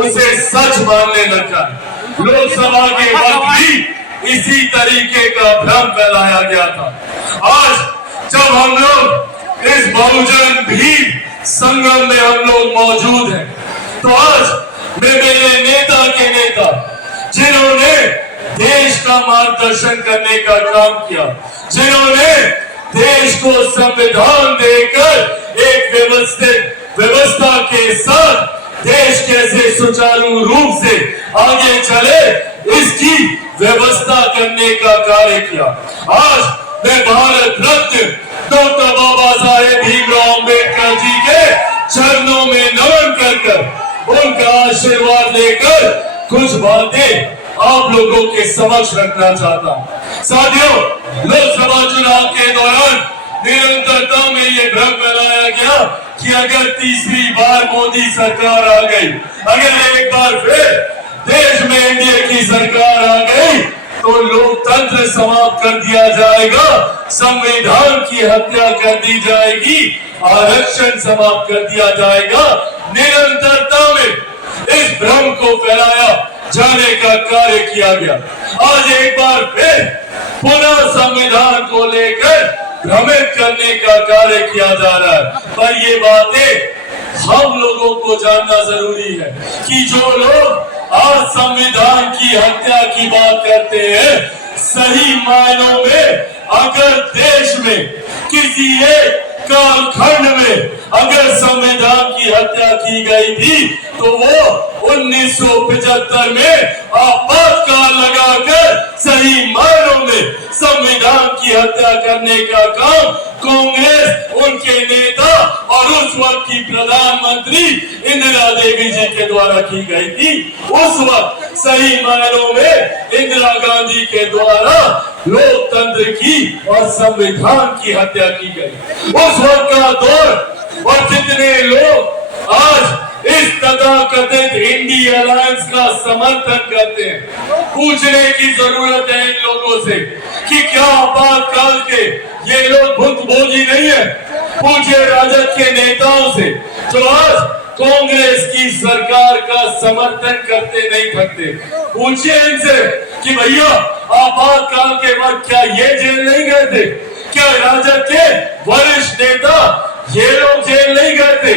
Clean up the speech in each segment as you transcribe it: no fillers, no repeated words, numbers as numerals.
उसे सच मानने लग जाए। लोकसभा के वक्त भी इसी तरीके का भ्रम फैलाया गया था। आज जब हम लोग इस बहुजन भीड़ संगम में हम लोग मौजूद हैं, तो आज मेरे नेता के नेता जिन्होंने देश का मार्गदर्शन करने का काम किया, जिन्होंने देश को संविधान देकर एक व्यवस्थित व्यवस्था के साथ देश कैसे सुचारू रूप से आगे चले इसकी व्यवस्था करने का कार्य किया। आज मैं भारत रत्न डॉक्टर बाबा साहेब भीमराव अम्बेडकर जी के चरणों में नमन कर उनका आशीर्वाद लेकर कुछ बातें आप लोगों के समक्ष रखना चाहता हूं। साथियों, लोकसभा चुनाव के दौरान निरंतरता में ये भ्रम फैलाया गया कि अगर तीसरी बार मोदी सरकार आ गई, अगर एक बार फिर देश में एनडीए की सरकार आ गई, तो लोकतंत्र समाप्त कर दिया जाएगा, संविधान की हत्या कर दी जाएगी, आरक्षण समाप्त कर दिया जाएगा। निरंतरता में इस भ्रम को फैलाया जाने का कार्य किया गया। आज एक बार फिर पुनः संविधान को लेकर भ्रमित करने का कार्य किया जा रहा है। पर ये बातें हम लोगों को जानना जरूरी है कि जो लोग आज संविधान की हत्या की बात करते हैं, सही मायनों में अगर देश में किसी एक कालखंड में अगर संविधान की हत्या की गई थी, तो वो 1975 में आपातकाल लगाकर सही मायनों में संविधान की हत्या करने का काम कांग्रेस, उनके नेता और उस वक्त की प्रधानमंत्री इंदिरा देवी जी के द्वारा की गई थी। उस वक्त सही मायनों में इंदिरा गांधी के द्वारा लोकतंत्र की और संविधान की हत्या की गई। उस वक्त का दौर और जितने लोग आज इस तथाकथित इंडी अलायंस का समर्थन करते हैं, पूछने की जरूरत है इन लोगों से कि क्या आपातकाल के ये लोग भुक्तभोगी नहीं है। पूछे राजद के नेताओं से जो आज कांग्रेस की सरकार का समर्थन करते नहीं थकते, पूछिए इनसे कि भैया आपातकाल के वक्त क्या ये जेल नहीं गए थे? क्या राजद के वरिष्ठ नेता ये लोग जेल नहीं गए थे?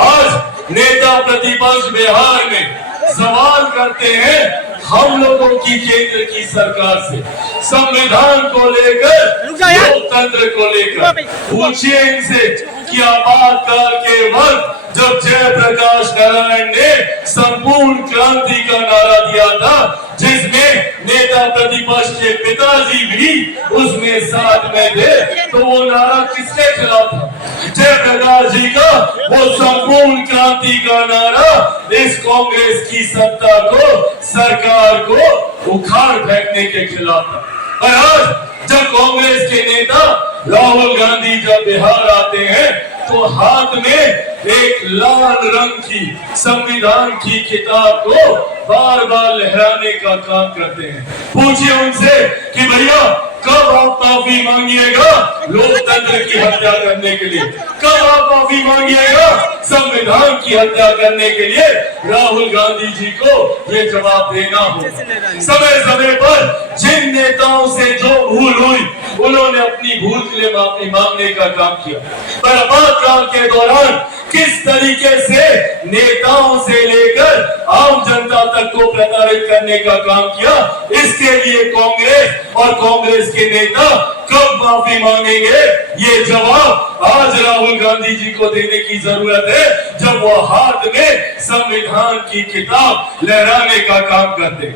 आज नेता प्रतिपक्ष बिहार में सवाल करते हैं हम लोगों की केंद्र की सरकार से, संविधान को लेकर, लोकतंत्र को लेकर। पूछिए इनसे कि आपातकाल के वक्त जब जयप्रकाश नारायण ने संपूर्ण क्रांति का नारा दिया था, जिसमें नेता प्रतिपक्ष के पिताजी भी उसमें साथ में थे, तो वो नारा किसके खिलाफ था? जयप्रकाश जी का वो संपूर्ण क्रांति का नारा इस कांग्रेस की सत्ता को, सरकार को उखाड़ फेंकने के खिलाफ था। और आज जब कांग्रेस के नेता राहुल गांधी जब बिहार आते हैं, तो हाथ में एक लाल रंग की संविधान की किताब को बार बार लहराने का काम करते हैं। पूछिए उनसे कि भैया कब आप माफी मांगिएगा लोकतंत्र की हत्या करने के लिए? कब आप माफी मांगिएगा संविधान की हत्या करने के लिए? राहुल गांधी जी को ये जवाब देना होगा। समय समय पर जिन नेताओं से जो भूल हुई, उन्होंने अपनी भूल के लिए माफी मांगने का काम किया। पर आपातकाल के दौरान किस तरीके से नेताओं से लेकर आम जनता तक को प्रताड़ित करने का काम किया, इसके लिए कांग्रेस और कांग्रेस के नेता कब माफी मांगेंगे, ये जवाब आज राहुल गांधी जी को देने की जरूरत है, जब वो हाथ में संविधान की किताब लहराने का काम करते हैं।